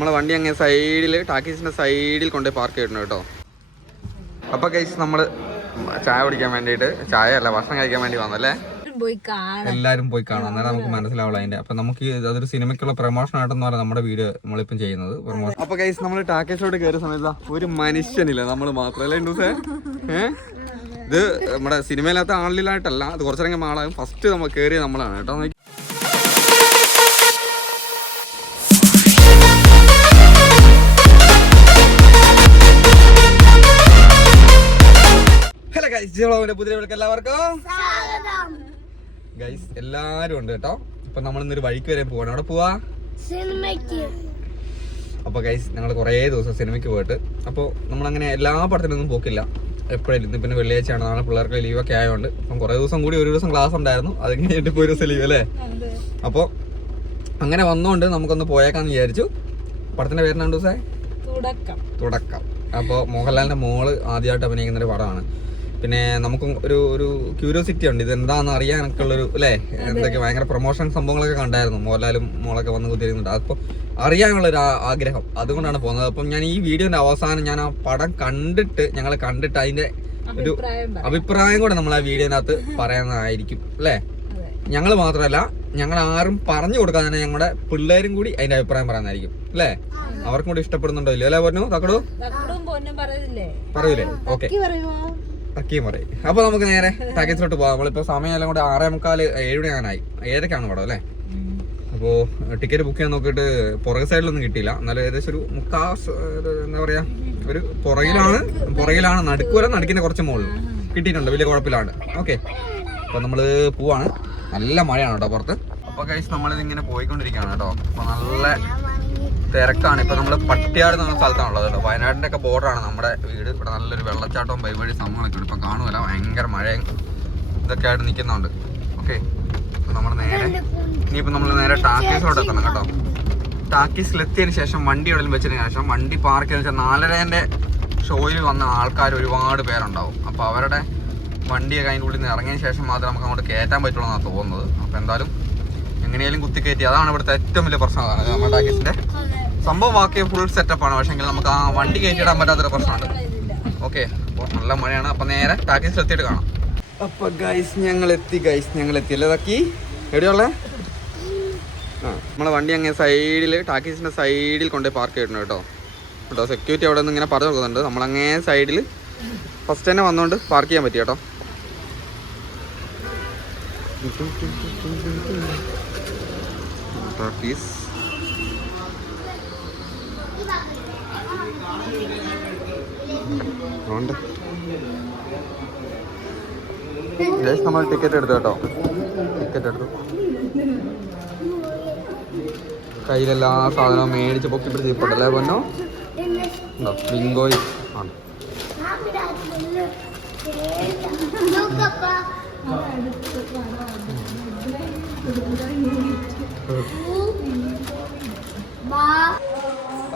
നമ്മളെ വണ്ടി അങ്ങനെ സൈഡിൽ ടാക്കീസിന്റെ സൈഡിൽ കൊണ്ടുപോയി പാർക്ക് ചെയ്തിട്ടുണ്ട് കേട്ടോ. അപ്പൊ ഗൈസ് നമ്മള് ചായ കുടിക്കാൻ വേണ്ടിയിട്ട്, ചായ അല്ല ഭക്ഷണം കഴിക്കാൻ വേണ്ടി വന്നല്ലേ. എല്ലാരും പോയി കാണാം, അന്നേരം നമുക്ക് മനസ്സിലാവുള്ളൂ അതിന്റെ. അപ്പൊ നമുക്ക് അതൊരു സിനിമയ്ക്കുള്ള പ്രൊമോഷൻ ആയിട്ടെന്ന് പറഞ്ഞാൽ നമ്മുടെ വീഡിയോ നമ്മളിപ്പം ചെയ്യുന്നത് പ്രൊമോഷൻ. അപ്പൊ ഗൈസ് നമ്മൾ ടാക്കേഷോട് കയറിയ സമയത്ത് ഒരു മനുഷ്യനില്ല, നമ്മൾ മാത്രമല്ലേ ഇണ്ടൂസേ. ഇത് നമ്മുടെ സിനിമയിലത്തെ ആളിലായിട്ടല്ല, അത് കുറച്ചിറങ്ങി ആളാകും. ഫസ്റ്റ് നമ്മൾ കയറിയ നമ്മളാണ് കേട്ടോ. എല്ലാവർക്കും ഗൈസ് എല്ലാരും ഉണ്ട് കേട്ടോ. അപ്പൊ നമ്മൾ ഇന്നൊരു വഴിക്ക് വരെ പോവാണ്. അവിടെ പോവാ അപ്പൊ ഗൈസ് ഞങ്ങൾ കുറേ ദിവസം സിനിമയ്ക്ക് പോയിട്ട്, അപ്പോൾ നമ്മളങ്ങനെ എല്ലാ പടത്തിനൊന്നും പോക്കില്ല, എപ്പോഴും. ഇന്ന് പിന്നെ വെള്ളിയാഴ്ചയാണ്, നാളെ പിള്ളേർക്ക് ലീവൊക്കെ ആയതുകൊണ്ട് അപ്പം കുറേ ദിവസം കൂടി ഒരു ദിവസം ക്ലാസ് ഉണ്ടായിരുന്നു, അത് കഴിഞ്ഞിട്ട് ഇപ്പോൾ ഒരു ദിവസം ലീവ് അല്ലേ. അപ്പോൾ അങ്ങനെ വന്നുകൊണ്ട് നമുക്കൊന്ന് പോയേക്കാന്ന് വിചാരിച്ചു. പടത്തിന്റെ പേര് രണ്ടു ദിവസം തുടക്കം. അപ്പോൾ മോഹൻലാലിന്റെ മോള് ആദ്യമായിട്ട് അഭിനയിക്കുന്ന ഒരു പടമാണ്. പിന്നെ നമുക്കും ഒരു ക്യൂരിയോസിറ്റി ഉണ്ട്, ഇതെന്താണെന്ന് അറിയാനൊക്കെ ഉള്ളൊരു അല്ലേ. എന്തൊക്കെ ഭയങ്കര പ്രൊമോഷൻ സംഭവങ്ങളൊക്കെ കണ്ടായിരുന്നു, മോഹൻലാലും മോളൊക്കെ വന്ന് കുത്തിരുന്നുണ്ട്. അപ്പോൾ അറിയാനുള്ളൊരു ആഗ്രഹം, അതുകൊണ്ടാണ് പോകുന്നത്. അപ്പം ഞാൻ ഈ വീഡിയോന്റെ അവസാനം ഞാൻ ആ പടം ഞങ്ങൾ കണ്ടിട്ട് അതിന്റെ ഒരു അഭിപ്രായം കൂടെ നമ്മൾ ആ വീഡിയോനകത്ത് പറയുന്നതായിരിക്കും അല്ലേ. ഞങ്ങൾ മാത്രമല്ല, ഞങ്ങൾ ആരും പറഞ്ഞു കൊടുക്കാൻ തന്നെ ഞങ്ങളുടെ പിള്ളേരും കൂടി അതിന്റെ അഭിപ്രായം പറയുന്നതായിരിക്കും അല്ലേ. അവർക്കും കൂടി ഇഷ്ടപ്പെടുന്നുണ്ടോ ഇല്ലയോ അല്ലേ. പറഞ്ഞു തക്കടു പറയൂലേ? ഓക്കെ, അക്കിയും പറയും. അപ്പൊ നമുക്ക് നേരെ ടാക്കീസിലോട്ട് പോകാം. നമ്മളിപ്പോ സമയം എല്ലാം കൂടെ 6:45 7 മണിയാകാനായി. 7:00 പടം അല്ലേ. അപ്പോൾ ടിക്കറ്റ് ബുക്ക് ചെയ്യാൻ നോക്കിയിട്ട് പുറകെ സൈഡിലൊന്നും കിട്ടിയില്ല. എന്നാലും ഏകദേശം ഒരു എന്താ പറയാ, ഒരു പുറകിലാണ് നടുക്കിന്റെ കുറച്ച് മുകളിൽ കിട്ടിയിട്ടുണ്ട്, വലിയ കുഴപ്പമില്ലാണ്. ഓക്കെ, അപ്പൊ നമ്മള് പോവാണ്. നല്ല മഴയാണ് കേട്ടോ പുറത്ത്. അപ്പൊ ഗൈസ് നമ്മളിത് ഇങ്ങനെ പോയിക്കൊണ്ടിരിക്കുകയാണ് കേട്ടോ. അപ്പൊ നല്ല തിരക്കാണ്. ഇപ്പൊ നമ്മള് പട്ടിയാട് എന്ന സ്ഥലത്താണുള്ളത് കേട്ടോ. വയനാടിന്റെ ഒക്കെ ബോർഡറാണ് നമ്മുടെ വീട്. ഇവിടെ നല്ലൊരു വെള്ളച്ചാട്ടവും പരിപാടി സംഭവങ്ങളൊക്കെ ഉണ്ട്. ഇപ്പൊ കാണുമല്ല, ഭയങ്കര മഴയും ഇതൊക്കെ ആയിട്ട് നിൽക്കുന്നുണ്ട്. ഓക്കെ, നമ്മൾ ഇനിയിപ്പോൾ നമ്മൾ നേരെ ടാക്കീസിലോട്ട് എത്തണം കേട്ടോ. ടാക്കീസിലെത്തിയതിന് ശേഷം വണ്ടി എവിടെയും വെച്ചതിന് ശേഷം വണ്ടി പാർക്ക് ചെയ്തെന്ന് വെച്ചാൽ 4:30 ഷോയിൽ വന്ന ആൾക്കാർ ഒരുപാട് പേരുണ്ടാവും. അപ്പോൾ അവരുടെ വണ്ടിയൊക്കെ അതിൻ്റെ ഉള്ളിൽ നിന്ന് ഇറങ്ങിയതിന് ശേഷം മാത്രമേ നമുക്ക് അങ്ങോട്ട് കയറ്റാൻ പറ്റുള്ളൂ എന്നാണ് തോന്നുന്നത്. അപ്പോൾ എന്തായാലും എങ്ങനെയാലും കുത്തിക്കയറ്റി, അതാണ് ഇവിടുത്തെ ഏറ്റവും വലിയ പ്രശ്നമാണ് നമ്മുടെ ടാക്കീസിൻ്റെ സംഭവം. ബാക്കി ഫുൾ സെറ്റപ്പാണ്, പക്ഷേങ്കിൽ നമുക്ക് ആ വണ്ടി കയറ്റിയിടാൻ പറ്റാത്തൊരു പ്രശ്നമുണ്ട്. ഓക്കെ, അപ്പോൾ നല്ല മഴയാണ്. അപ്പോൾ നേരെ ടാക്കീസിലെത്തിയിട്ട് കാണാം. അപ്പോൾ ഗൈസ് ഞങ്ങൾ എത്തി അല്ലേ ഇതാക്കി എവിടെയുള്ളേ. നമ്മളെ വണ്ടി അങ്ങനെ സൈഡിൽ ടാക്കീസിൻ്റെ സൈഡിൽ കൊണ്ടുപോയി പാർക്ക് ചെയ്തിട്ടുണ്ട് കേട്ടോ. സെക്യൂരിറ്റി അവിടെ നിന്ന് ഇങ്ങനെ പറഞ്ഞു കൊടുക്കുന്നുണ്ട്. നമ്മളങ്ങേ സൈഡിൽ ഫസ്റ്റ് തന്നെ വന്നുകൊണ്ട് പാർക്ക് ചെയ്യാൻ പറ്റി കേട്ടോ. ടാക്കീസ് നമ്മൾ ടിക്കറ്റ് എടുത്തു കേട്ടോ. ടിക്കറ്റ് എടുത്തു, കയ്യിലെല്ലാ സാധനവും മേടിച്ച് പൊക്കി പിടിച്ച് ഇപ്പോഴല്ലേ പൊന്നോ. ഉണ്ടോ ബിങ്കോയ് ആണ്.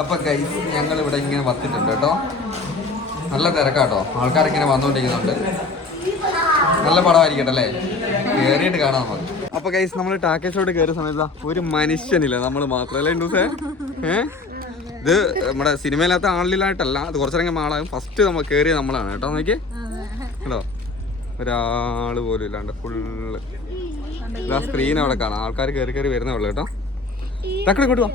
അപ്പൊ ഗൈസ് ഞങ്ങൾ ഇവിടെ ഇങ്ങനെ വന്നിട്ടുണ്ട് കേട്ടോ. നല്ല തിരക്കാട്ടോ, ആൾക്കാരിങ്ങനെ വന്നുകൊണ്ടിരിക്കുന്നുണ്ട്. നല്ല പടമായിരിക്കട്ടെ അല്ലേ, കയറിയിട്ട് കാണാം നമുക്ക്. അപ്പൊ ഗൈസ് നമ്മൾ ടാക്കേഷോട് കയറിയ സമയത്ത് ഒരു മനുഷ്യനില്ല, നമ്മൾ മാത്രമല്ലേ ഇണ്ടൂസേ. ഇത് നമ്മുടെ സിനിമയിലത്തെ ആളിലായിട്ടല്ല, അത് കുറച്ചിറങ്ങി ആളാകും. ഫസ്റ്റ് നമ്മൾ കയറിയ നമ്മളാണ് കേട്ടോ. നോക്കിയേ കേട്ടോ, ഒരാള് പോലും ഇല്ലാണ്ട് ഫുള്ള് ഇതാ സ്ക്രീൻ അവിടെ കാണാം. ആൾക്കാർ കയറി വരുന്നേ ഉള്ളു കേട്ടോ. തക്കടെ ഇങ്ങോട്ട് പോവാ.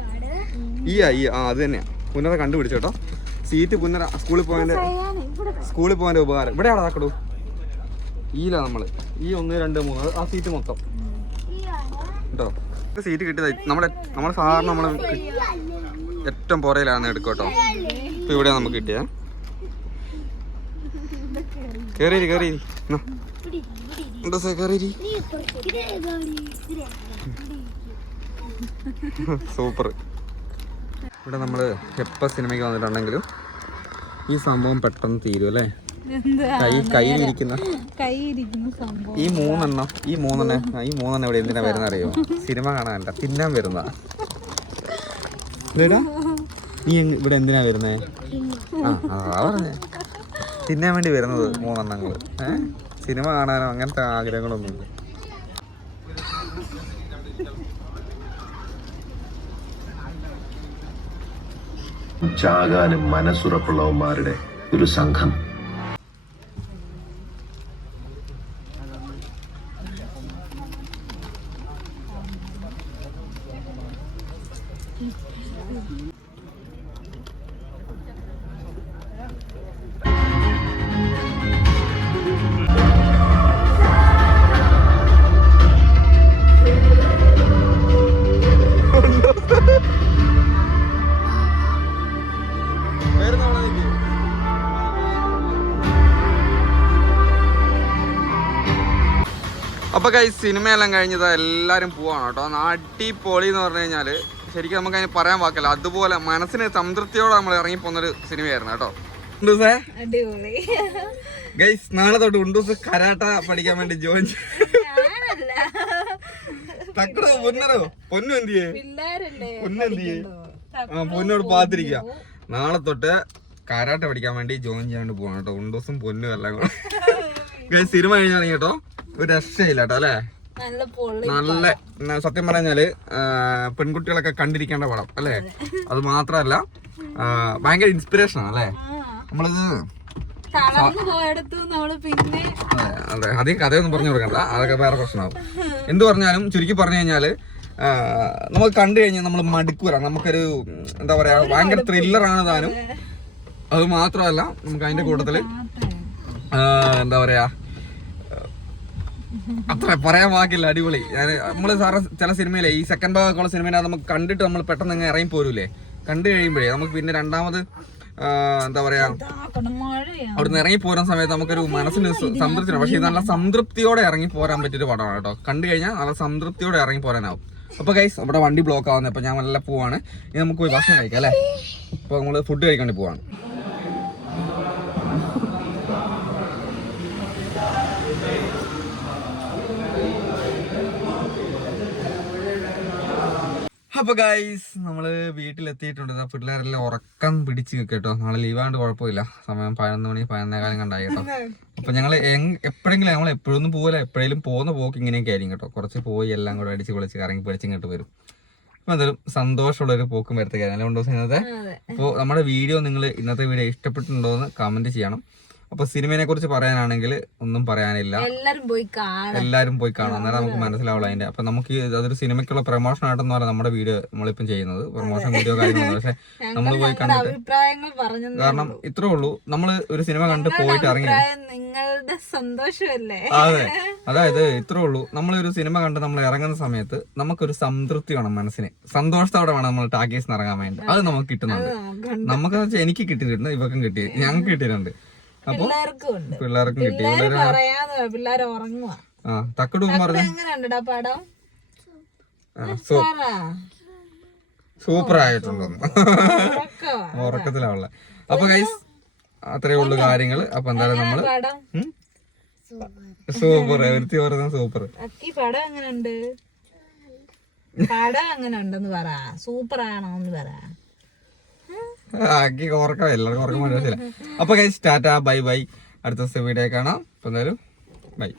അത് തന്നെയാ പുനര കണ്ടുപിടിച്ചു കേട്ടോ. സീറ്റ് പുനര സ്കൂളിൽ പോകാൻ്റെ ഉപകാരം ഇവിടെയാണോ തക്കടു. ഈല നമ്മള് ഈ 1 2 3 ആ സീറ്റ് മൊത്തം കേട്ടോ. സീറ്റ് കിട്ടിയത് നമ്മളെ സാധാരണ നമ്മള് ഏറ്റവും പുറയിലാണ് എടുക്കും കേട്ടോ. ഇപ്പൊ ഇവിടെ നമുക്ക് കിട്ടിയ കേറി സൂപ്പർ. ഇവിടെ നമ്മള് എപ്പോ സിനിമയ്ക്ക് വന്നിട്ടുണ്ടെങ്കിലും ഈ സംഭവം പെട്ടെന്ന് തീരും അല്ലേ. കയ്യിലിരിക്കുന്ന ഈ മൂന്നെണ്ണം ഇവിടെ എന്തിനാ വരുന്ന അറിയോ? സിനിമ കാണാനല്ല, തിന്നാൻ വരുന്ന. നീ ഇവിടെ എന്തിനാ വരുന്നേ? പറഞ്ഞേ, തിന്നാൻ വേണ്ടി വരുന്നത് 3 എണ്ണങ്ങൾ. സിനിമ കാണാനോ അങ്ങനത്തെ ആഗ്രഹങ്ങളൊന്നുമില്ല. ചാകാനും മനസ്സുറപ്പുള്ളവന്മാരുടെ ഒരു സംഘം. അപ്പോൾ ഗൈസ് സിനിമയെല്ലാം കഴിഞ്ഞത് എല്ലാവരും പോവാണ് കേട്ടോ. അടിപൊളി എന്ന് പറഞ്ഞു കഴിഞ്ഞാൽ ശരിക്കും നമുക്ക് അതിന് പറയാൻ വാക്കല്ല, അതുപോലെ മനസ്സിന് സംതൃപ്തിയോടെ നമ്മൾ ഇറങ്ങിപ്പോന്നൊരു സിനിമയായിരുന്നു കേട്ടോ. ഗൈസ് നാളെ തൊട്ട് ഉണ്ടൂസ് കരാട്ട പഠിക്കാൻ വേണ്ടി ജോയിൻ തക്കടോ പൊന്നറോ പൊന്നു എന്തിയേ പൊന്നെന്തിയേ പൊന്നോട് പാത്തിരിക്കുക. നാളെ തൊട്ട് കരാട്ട പഠിക്കാൻ വേണ്ടി ജോയിൻ ചെയ്യാണ്ട് പോവാണ് കേട്ടോ. ഉണ്ടൂസും പൊന്നും എല്ലാം കൂടെ. ഗൈസ് സിനിമ കഴിഞ്ഞാൽ കേട്ടോ ഒരു രക്ഷയില്ല കേട്ടോ അല്ലേ. നല്ല സത്യം പറഞ്ഞാല് പെൺകുട്ടികളൊക്കെ കണ്ടിരിക്കേണ്ട പടം അല്ലേ. അത് മാത്രല്ല ഭയങ്കര ഇൻസ്പിറേഷൻ അല്ലേ. നമ്മളിത് അതെ അധികം കഥയൊന്നും പറഞ്ഞു കൊടുക്കണ്ട, അതൊക്കെ വേറെ പ്രശ്നമാവും. എന്ത് പറഞ്ഞാലും ചുരുക്കി പറഞ്ഞു കഴിഞ്ഞാല് നമുക്ക് കണ്ടു കഴിഞ്ഞാൽ നമ്മൾ മടുക്കൂല. നമുക്കൊരു എന്താ പറയാ ഭയങ്കര ത്രില്ലറാണ് താനും. അത് മാത്രമല്ല നമുക്ക് അതിന്റെ കൂട്ടത്തില് എന്താ പറയാ അത്ര പറയാൻ വാക്കില്ല, അടിപൊളി. നമ്മള് സാറ് ചില സിനിമയിലെ ഈ സെക്കൻഡ് ഭാഗമൊക്കെയുള്ള സിനിമേനെ നമുക്ക് കണ്ടിട്ട് നമ്മൾ പെട്ടെന്ന് അങ്ങ് ഇറങ്ങി പോരൂലേ. കണ്ടു കഴിയുമ്പോഴേ നമുക്ക് പിന്നെ രണ്ടാമത് എന്താ പറയാ അവിടുന്ന് ഇറങ്ങി പോരുന്ന സമയത്ത് നമുക്കൊരു മനസ്സിന് സംതൃപ്തി. പക്ഷെ ഇത് നല്ല സംതൃപ്തിയോടെ ഇറങ്ങി പോരാൻ പറ്റിയൊരു പടമാണ് കേട്ടോ. കണ്ടു കഴിഞ്ഞാൽ നല്ല സംതൃപ്തിയോടെ ഇറങ്ങി പോരാനാവും. അപ്പൊ ഗൈസ് നമ്മുടെ വണ്ടി ബ്ലോക്ക് ആവുന്നത്. അപ്പൊ ഞാൻ നല്ല പോവാണ്. ഇനി നമുക്ക് പോയി ഭക്ഷണം കഴിക്കാം അല്ലേ. അപ്പൊ നമ്മള് ഫുഡ് കഴിക്കാൻ വേണ്ടി പോവാണ്. അപ്പൊ ഗൈസ് നമ്മള് വീട്ടിലെത്തിയിട്ടുണ്ട്. പിള്ളേരെല്ലാം ഉറക്കം പിടിച്ച് കേട്ടോ. നാളെ ലീവാണ്ട് കുഴപ്പമില്ല. സമയം 11 മണി 11:15 കണ്ടായി കേട്ടോ. അപ്പൊ ഞങ്ങള് എപ്പോഴെങ്കിലും ഞങ്ങൾ എപ്പോഴൊന്നും പോകില്ല, എപ്പോഴേലും പോകുന്ന പോക്ക് ഇങ്ങനെയൊക്കെ ആയിരിക്കും കേട്ടോ. കുറച്ച് പോയി എല്ലാം കൂടെ അടിച്ച് പൊളിച്ച് കറങ്ങി പിടിച്ച് ഇങ്ങോട്ട് വരും. അപ്പൊ എന്തായാലും സന്തോഷമുള്ളൊരു പോക്കും വരത്തേക്കാണ് അല്ലേ ഉണ്ടോ ഇന്നത്തെ. അപ്പോൾ നമ്മുടെ വീഡിയോ നിങ്ങൾ ഇന്നത്തെ വീഡിയോ ഇഷ്ടപ്പെട്ടിട്ടുണ്ടോ എന്ന് കമന്റ് ചെയ്യണം. അപ്പൊ സിനിമയെ കുറിച്ച് പറയാനാണെങ്കിൽ ഒന്നും പറയാനില്ല, എല്ലാരും പോയി കാണാം, അന്നേരം നമുക്ക് മനസ്സിലാവുള്ളൂ അതിന്റെ. അപ്പൊ നമുക്ക് അതൊരു സിനിമയ്ക്കുള്ള പ്രൊമോഷൻ ആയിട്ടെന്ന് പറയാം നമ്മുടെ വീഡിയോ നമ്മളിപ്പം ചെയ്യുന്നത്, പ്രൊമോഷൻ വീഡിയോ കാര്യങ്ങളാണ്. പക്ഷെ നമ്മൾ പോയി കണ്ടിട്ട് കാരണം ഇത്രേ ഉള്ളൂ, നമ്മള് ഒരു സിനിമ കണ്ട് പോയിട്ട് ഇറങ്ങി. അതെ, അതായത് ഇത്രേ ഉള്ളൂ, നമ്മളൊരു സിനിമ കണ്ട് നമ്മൾ ഇറങ്ങുന്ന സമയത്ത് നമുക്കൊരു സംതൃപ്തി വേണം, മനസ്സിന് സന്തോഷത്തോടെ വേണം നമ്മൾ ടാക്കീസിന് ഇറങ്ങാൻ വേണ്ടി. അത് നമുക്ക് കിട്ടുന്നുണ്ട്. നമുക്ക് എനിക്ക് കിട്ടിയിട്ടുണ്ട്, ഇവർക്കും കിട്ടി, ഞങ്ങൾക്ക് കിട്ടിയിട്ടുണ്ട്. അപ്പൊ പിള്ളേർക്കും കിട്ടി. തക്കടും പറഞ്ഞു സൂപ്പർ ആയിട്ടുണ്ടെന്ന് ഉറക്കത്തിലാവുള്ള. അപ്പൊ ഗൈസ് അത്രേ ഉള്ളു കാര്യങ്ങള്. അപ്പൊ എന്തായാലും നമ്മള് സൂപ്പർ ഒരുത്തി പറഞ്ഞ സൂപ്പർ പടം എങ്ങനെയുണ്ട്, പടം എങ്ങനെ ഉണ്ടെന്ന് പറ, സൂപ്പർ ആണോ എന്ന് പറ. ആക്കി ഓർക്കാം, എല്ലാവർക്കും ഓർക്കാൻ മനസ്സിലായി. അപ്പൊ ഗൈസ് ടാറ്റാ ബൈ ബൈ, അടുത്ത ദിവസം വീഡിയോ കാണാം. അപ്പൊ എന്തായാലും ബൈ.